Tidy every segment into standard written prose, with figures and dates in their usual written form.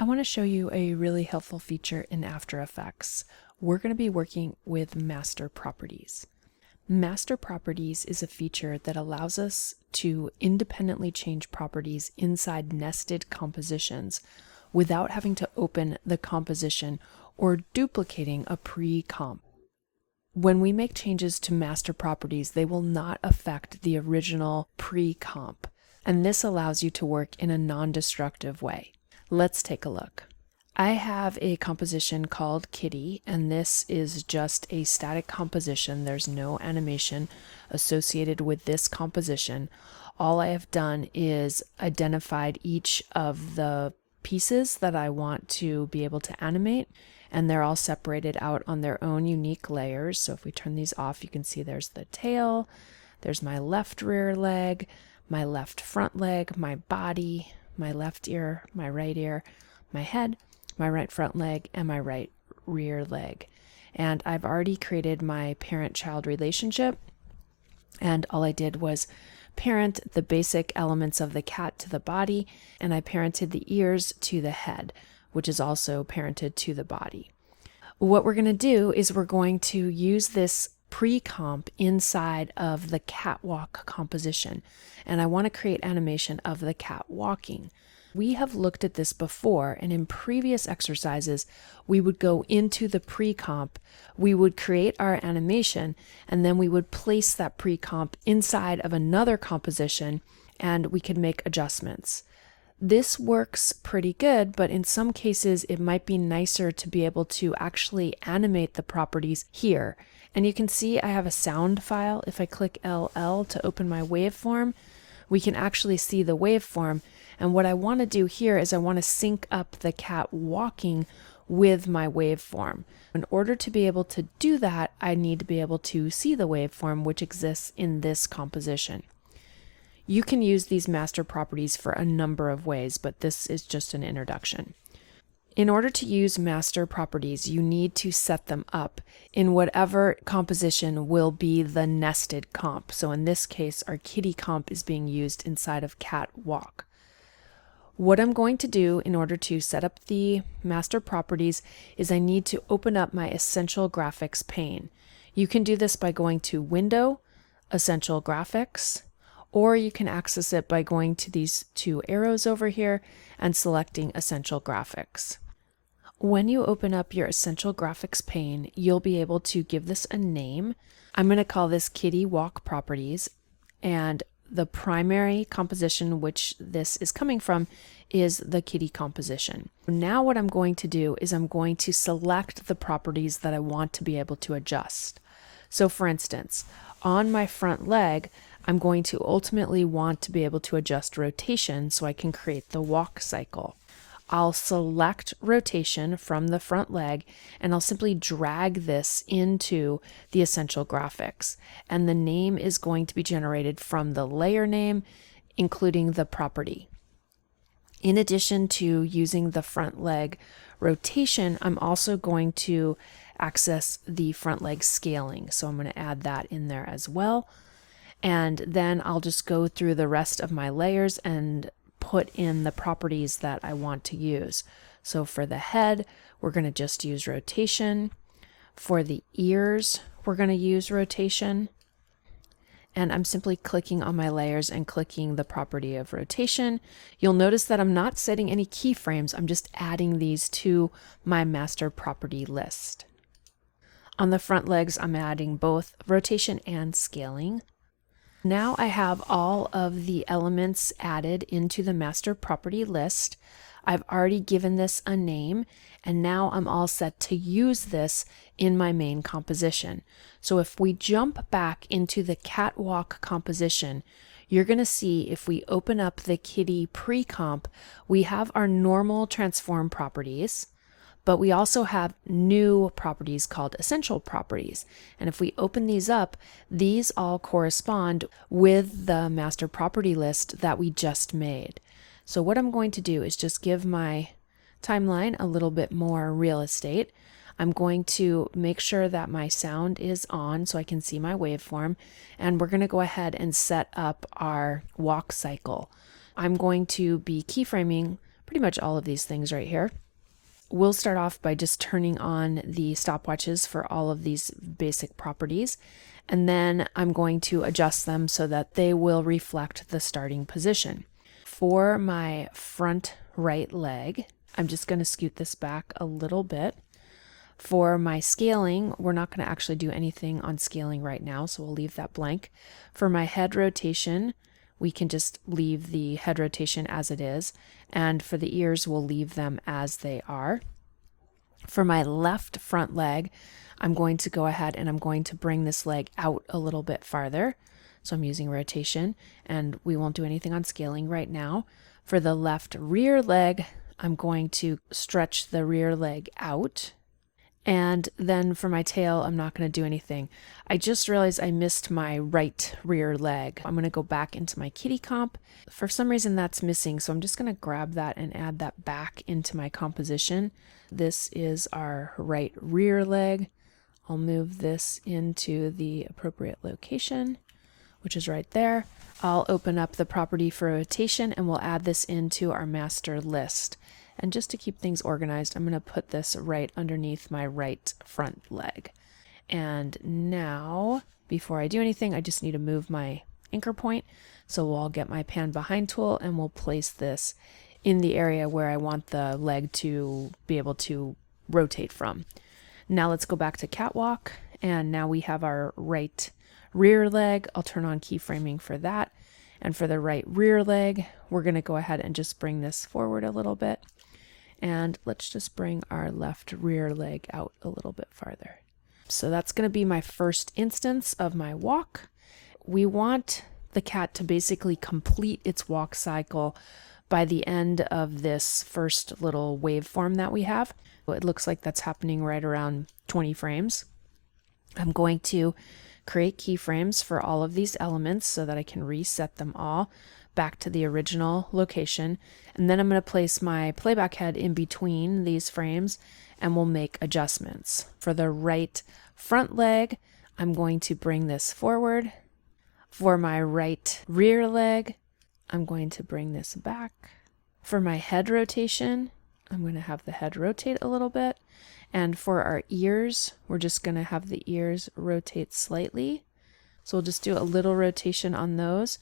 I want to show you a really helpful feature in After Effects. We're going to be working with master properties. Master properties is a feature that allows us to independently change properties inside nested compositions without having to open the composition or duplicating a pre-comp. When we make changes to master properties, they will not affect the original pre-comp, and this allows you to work in a non-destructive way. Let's take a look. I have a composition called Kitty, and this is just a static composition. There's no animation associated with this composition. All I have done is identified each of the pieces that I want to be able to animate, and they're all separated out on their own unique layers. So if we turn these off, you can see there's the tail, there's my left rear leg, my left front leg, my body, my left ear, my right ear, my head, my right front leg, and my right rear leg. And I've already created my parent-child relationship, and all I did was parent the basic elements of the cat to the body, and I parented the ears to the head, which is also parented to the body. What we're going to do is we're going to use this pre-comp inside of the catwalk composition, and I want to create animation of the cat walking. We have looked at this before, and in previous exercises we would go into the pre-comp, we would create our animation, and then we would place that pre-comp inside of another composition and we could make adjustments. This works pretty good, but in some cases it might be nicer to be able to actually animate the properties here. And you can see I have a sound file. If I click LL to open my waveform, we can actually see the waveform. And what I want to do here is I want to sync up the cat walking with my waveform. In order to be able to do that, I need to be able to see the waveform which exists in this composition. You can use these master properties for a number of ways, but this is just an introduction. In order to use master properties, you need to set them up in whatever composition will be the nested comp. So in this case, our kitty comp is being used inside of cat walk. What I'm going to do in order to set up the master properties is I need to open up my Essential Graphics pane. You can do this by going to Window, Essential Graphics, or you can access it by going to these two arrows over here and selecting Essential Graphics. When you open up your Essential Graphics pane, you'll be able to give this a name. I'm going to call this Kitty Walk Properties, and the primary composition which this is coming from is the kitty composition. Now what I'm going to do is I'm going to select the properties that I want to be able to adjust. So for instance, on my front leg, I'm going to ultimately want to be able to adjust rotation so I can create the walk cycle. I'll select rotation from the front leg and I'll simply drag this into the Essential Graphics, and the name is going to be generated from the layer name, including the property. In addition to using the front leg rotation, I'm also going to access the front leg scaling, so I'm going to add that in there as well. And then I'll just go through the rest of my layers and put in the properties that I want to use. So for the head, we're going to just use rotation. For the ears, we're going to use rotation. And I'm simply clicking on my layers and clicking the property of rotation. You'll notice that I'm not setting any keyframes. I'm just adding these to my master property list. On the front legs, I'm adding both rotation and scaling. Now I have all of the elements added into the master property list. I've already given this a name, and now I'm all set to use this in my main composition. So if we jump back into the catwalk composition, you're going to see if we open up the kitty pre-comp, we have our normal transform properties, but we also have new properties called essential properties. And if we open these up, these all correspond with the master property list that we just made. So what I'm going to do is just give my timeline a little bit more real estate. I'm going to make sure that my sound is on so I can see my waveform, and we're going to go ahead and set up our walk cycle. I'm going to be keyframing pretty much all of these things right here. We'll start off by just turning on the stopwatches for all of these basic properties, and then I'm going to adjust them so that they will reflect the starting position. For my front right leg, I'm just going to scoot this back a little bit. For my scaling, we're not going to actually do anything on scaling right now, so we'll leave that blank. For my head rotation, we can just leave the head rotation as it is, and for the ears, we'll leave them as they are. For my left front leg, I'm going to go ahead and I'm going to bring this leg out a little bit farther. So I'm using rotation, and we won't do anything on scaling right now. For the left rear leg, I'm going to stretch the rear leg out. And then for my tail, I'm not going to do anything. I just realized I missed my right rear leg. I'm going to go back into my kitty comp. For some reason that's missing, so I'm just going to grab that and add that back into my composition. This is our right rear leg. I'll move this into the appropriate location, which is right there. I'll open up the property for rotation and we'll add this into our master list. And just to keep things organized, I'm going to put this right underneath my right front leg. And now, before I do anything, I just need to move my anchor point. So I'll get my pan behind tool and we'll place this in the area where I want the leg to be able to rotate from. Now let's go back to catwalk, and now we have our right rear leg. I'll turn on keyframing for that. And for the right rear leg, we're going to go ahead and just bring this forward a little bit. And let's just bring our left rear leg out a little bit farther. So that's going to be my first instance of my walk. We want the cat to basically complete its walk cycle by the end of this first little waveform that we have. It looks like that's happening right around 20 frames. I'm going to create keyframes for all of these elements so that I can reset them all back to the original location. And then I'm going to place my playback head in between these frames and we'll make adjustments. For the right front leg, I'm going to bring this forward. For my right rear leg, I'm going to bring this back. For my head rotation, I'm going to have the head rotate a little bit. And for our ears, we're just going to have the ears rotate slightly. So we'll just do a little rotation on those.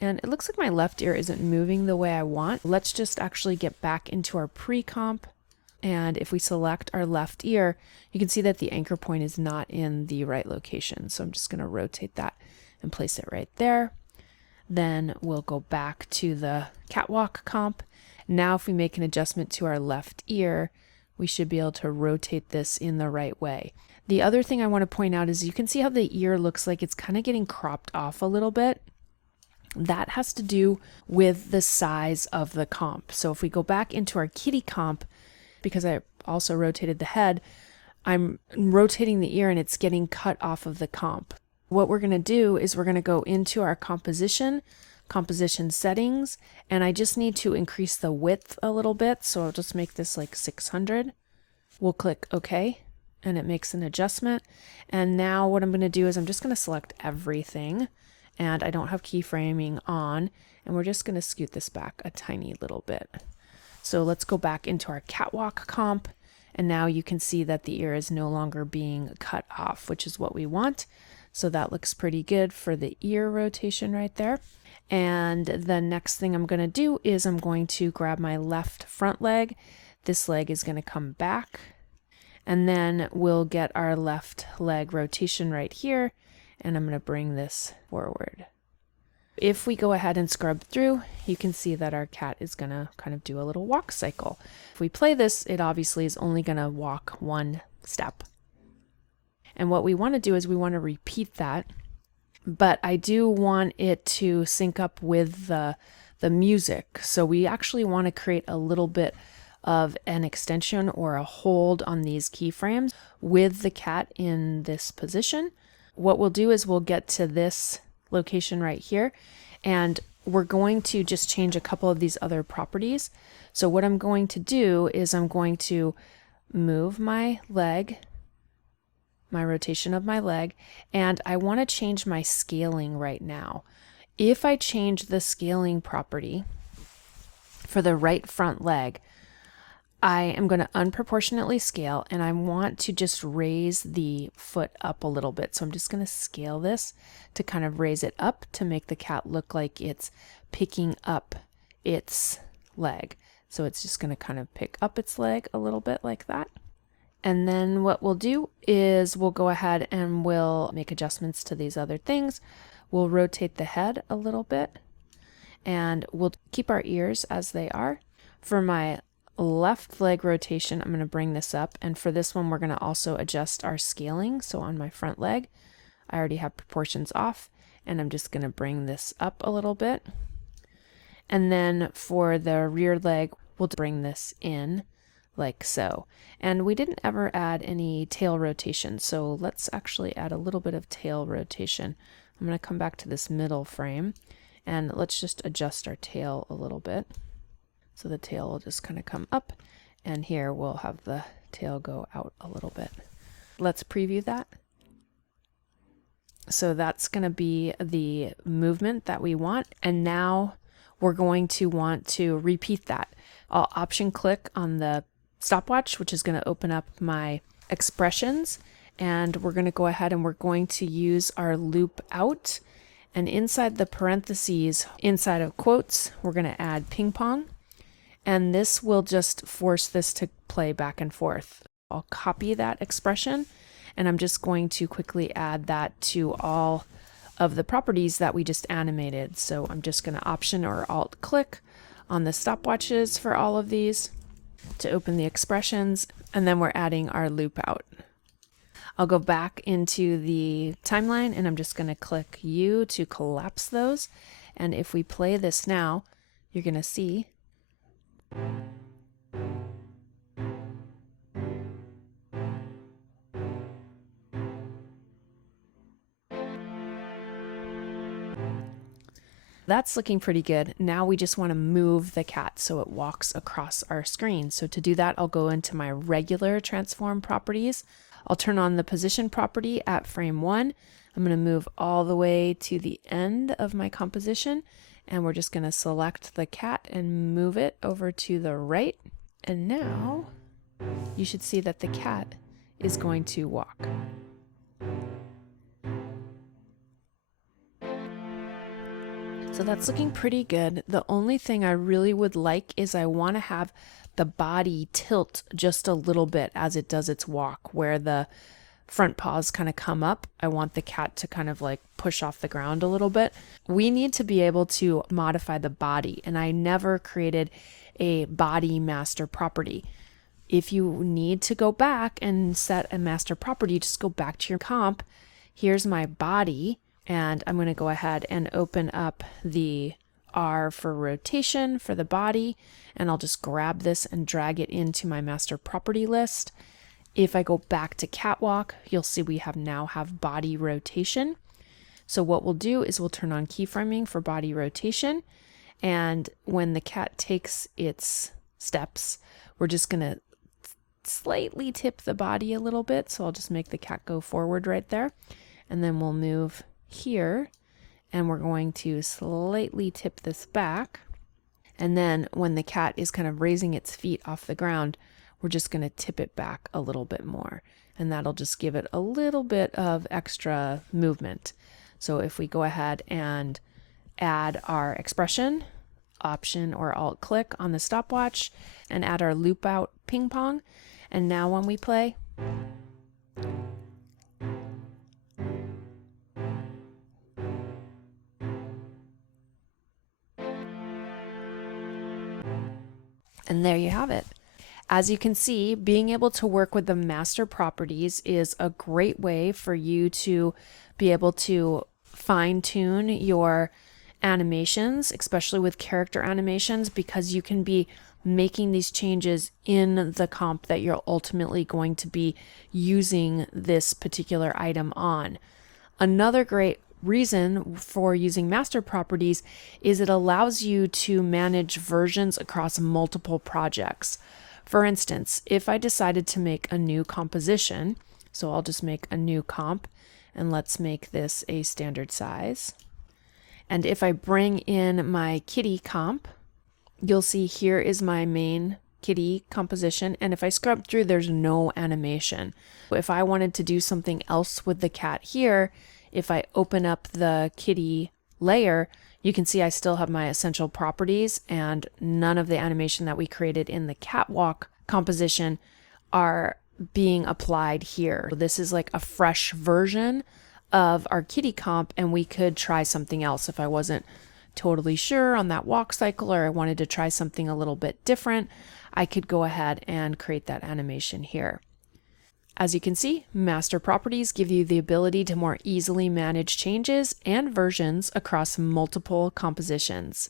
And it looks like my left ear isn't moving the way I want. Let's just actually get back into our pre-comp. And if we select our left ear, you can see that the anchor point is not in the right location. So I'm just going to rotate that and place it right there. Then we'll go back to the catwalk comp. Now if we make an adjustment to our left ear, we should be able to rotate this in the right way. The other thing I want to point out is you can see how the ear looks like it's kind of getting cropped off a little bit. That has to do with the size of the comp. So if we go back into our kitty comp, because I also rotated the head, I'm rotating the ear and it's getting cut off of the comp. What we're going to do is we're going to go into our composition settings, and I just need to increase the width a little bit. So I'll just make this like 600. We'll click OK, and it makes an adjustment. And now what I'm going to do is I'm just going to select everything, and I don't have keyframing on, and we're just going to scoot this back a tiny little bit. So let's go back into our catwalk comp, and now you can see that the ear is no longer being cut off, which is what we want. So that looks pretty good for the ear rotation right there. And the next thing I'm going to do is I'm going to grab my left front leg. This leg is going to come back. And then we'll get our left leg rotation right here. And I'm going to bring this forward. If we go ahead and scrub through, you can see that our cat is going to kind of do a little walk cycle. If we play this, it obviously is only going to walk one step. And what we want to do is we want to repeat that, but I do want it to sync up with the music. So we actually want to create a little bit of an extension or a hold on these keyframes with the cat in this position. What we'll do is we'll get to this location right here, and we're going to just change a couple of these other properties. So what I'm going to do is I'm going to move my leg, my rotation of my leg, and I want to change my scaling right now. If I change the scaling property for the right front leg, I am going to unproportionately scale, and I want to just raise the foot up a little bit. So I'm just going to scale this to kind of raise it up to make the cat look like it's picking up its leg. So it's just going to kind of pick up its leg a little bit like that. And then what we'll do is we'll go ahead and we'll make adjustments to these other things. We'll rotate the head a little bit, and we'll keep our ears as they are. For my left leg rotation, I'm going to bring this up, and for this one we're going to also adjust our scaling. So on my front leg, I already have proportions off, and I'm just going to bring this up a little bit. And then for the rear leg, we'll bring this in like so. And we didn't ever add any tail rotation, so let's actually add a little bit of tail rotation. I'm going to come back to this middle frame, and let's just adjust our tail a little bit. So the tail will just kind of come up, and here we'll have the tail go out a little bit. Let's preview that. So that's going to be the movement that we want, and now we're going to want to repeat that. I'll option click on the stopwatch, which is going to open up my expressions, and we're going to go ahead and we're going to use our loop out, and inside the parentheses, inside of quotes, we're going to add ping pong, and this will just force this to play back and forth. I'll copy that expression, and I'm just going to quickly add that to all of the properties that we just animated. So I'm just going to option or alt click on the stopwatches for all of these to open the expressions, and then we're adding our loop out. I'll go back into the timeline, and I'm just going to click U to collapse those. And if we play this now, you're going to see that's looking pretty good. Now we just want to move the cat so it walks across our screen. So to do that, I'll go into my regular transform properties. I'll turn on the position property at frame 1. I'm going to move all the way to the end of my composition, and we're just going to select the cat and move it over to the right. And now you should see that the cat is going to walk. So that's looking pretty good. The only thing I really would like is I want to have the body tilt just a little bit as it does its walk, where the front paws kind of come up. I want the cat to kind of like push off the ground a little bit. We need to be able to modify the body, and I never created a body master property. If you need to go back and set a master property, just go back to your comp. Here's my body. And I'm going to go ahead and open up the R for rotation for the body, and I'll just grab this and drag it into my master property list. If I go back to catwalk, you'll see we now have body rotation. So what we'll do is we'll turn on keyframing for body rotation, and when the cat takes its steps, we're just going to slightly tip the body a little bit. So I'll just make the cat go forward right there, and then we'll move here, and we're going to slightly tip this back, and then when the cat is kind of raising its feet off the ground, we're just going to tip it back a little bit more, and that'll just give it a little bit of extra movement. So if we go ahead and add our expression, option or alt click on the stopwatch, and add our loop out ping pong, and now when we play, and there you have it. As you can see, being able to work with the master properties is a great way for you to be able to fine-tune your animations, especially with character animations, because you can be making these changes in the comp that you're ultimately going to be using this particular item on. Another great reason for using master properties is it allows you to manage versions across multiple projects. For instance, if I decided to make a new composition, so I'll just make a new comp, and let's make this a standard size. And if I bring in my kitty comp, you'll see here is my main kitty composition, and if I scrub through, there's no animation. If I wanted to do something else with the cat here, if I open up the kitty layer, you can see I still have my essential properties, and none of the animation that we created in the catwalk composition are being applied here. This is like a fresh version of our kitty comp, and we could try something else if I wasn't totally sure on that walk cycle, or I wanted to try something a little bit different. I could go ahead and create that animation here. As you can see, master properties give you the ability to more easily manage changes and versions across multiple compositions.